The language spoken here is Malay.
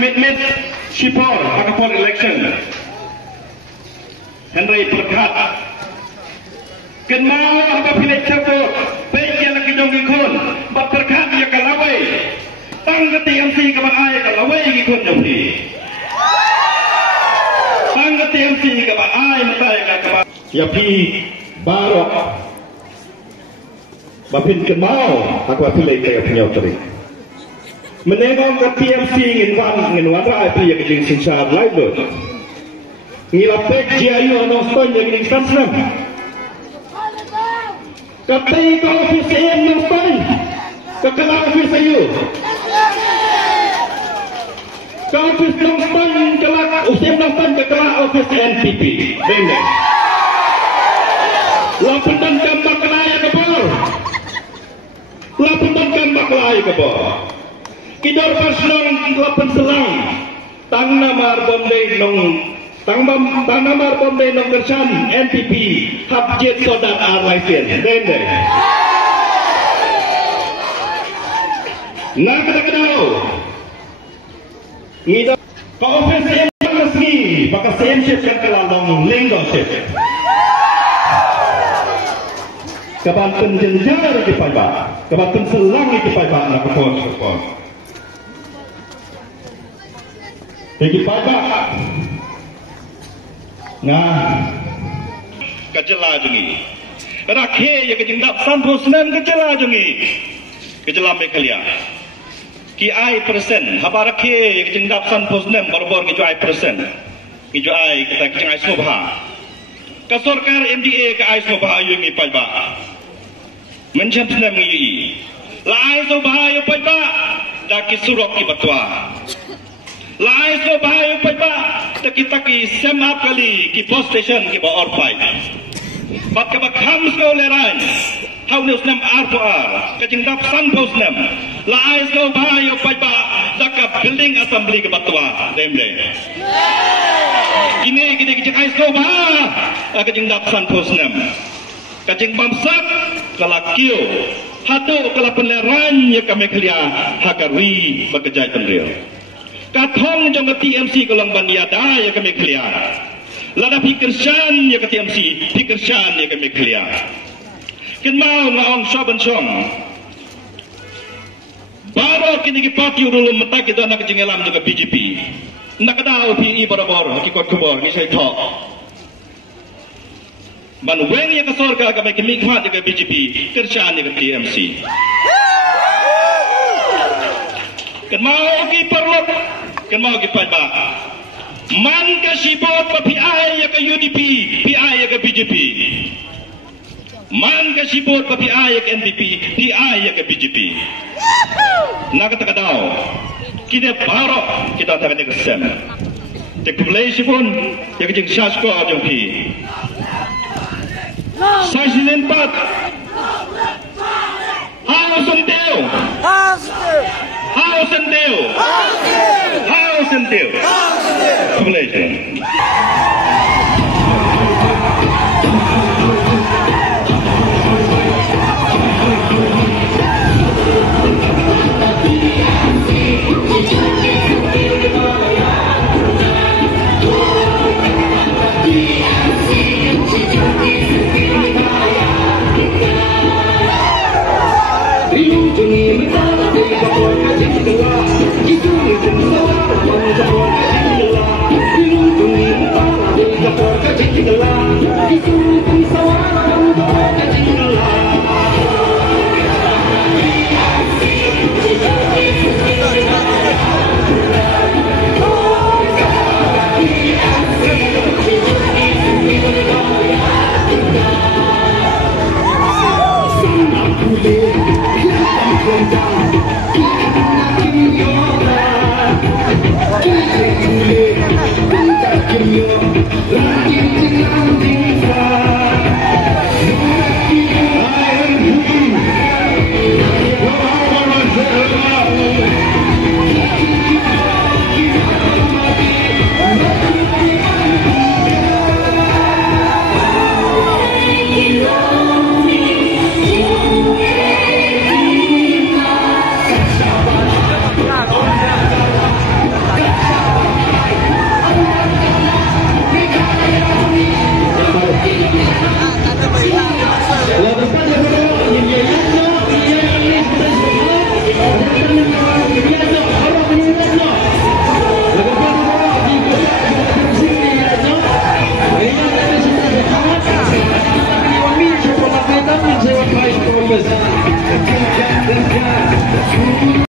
commitment support for election. Henry Perkat. Kenal apa pilih cabut? Baik yang lagi dongeng kon. Bat Perkat dia kalawai. Tang TMC kebat ai kalawai ikut dongeng. Tang TMC kebat ai matai kebat. Ya pi barok. Bapin kenal aku pilih kayak penyotri. Menengok ke TMC nginwan rai pilih yang sinsar lain tu. Ngilapek jiayu noston yang sinsar. Kapai ke ofis AM noston. Kekala ofis ayu. Ke ofis noston kelak usim noston kekala ofis NPP. Dengar. Laputan gambar kelaya kebor. Laputan gambar kelaya kebor. Kidor paslong lapan selang. Tang namar bomdai nong. Tang namar bomdai nong kersan NPP. Habjet sodat arlaisen. Dengar. Nak kedau. Ngidor. Kau ofis yang resmi. Bakal senship yang kelalong leadership. Kebanten jenjar di payba, kebanten selangi di payba nak kepon. Di payba, nah, kejela jengi. Rakhe ya kejendap sampus nan kejela jengi. Kejela mekalia. Ki ai persen, haba rakhe ya kejendap sampus nan bor-bor ki ai persen. Ki ai kita kejeng ai sobha. Kasorkar MDA ke ai sobha ayu ngi payba. Mencam senam ngi. Lai sobha ayu payba dak surok ki batwa. Lai sobha ayu payba taki semap kali ki post station ki ba orpai. Bat ka bakham sko leran. Hau neus nam R4R kajing dap san post nam. Lai sobha ayu payba dak building assembly ki batwa demle. Kini kajing ai sobha kajing dap san post nam. Kajing bamsak kalakio hatu kalapan leran ya kami kelia hakarwi bekerja tendil. Katong jong TMC kolang baniada ya kami kelia. Lada pikersan ya TMC pikersan ya kami kelia. Kenal ngaong saban song. Baru kini ki parti urulum metak itu anak jengelam juga BJP. Nak tahu PI bor-bor kikot kubor ni saya tok. Man weng ya kesorga kami kemikmat ya ke BJP kerjaan ya ke TMC. Kan mau ki perlu, kan mau ki payba. Man ke sibot pa PI ya ke UDP, PI ya ke BJP. Man ke sibot pa PI ya ke NPP, PI ya ke BJP. Nak kata daw, kita baru kita tak ada kesem. Teknologi pun ya ke jeng syasko jeng pi. Saksi lempat. Hau senteu. Hau senteu. Hau senteu. Congratulations. Itu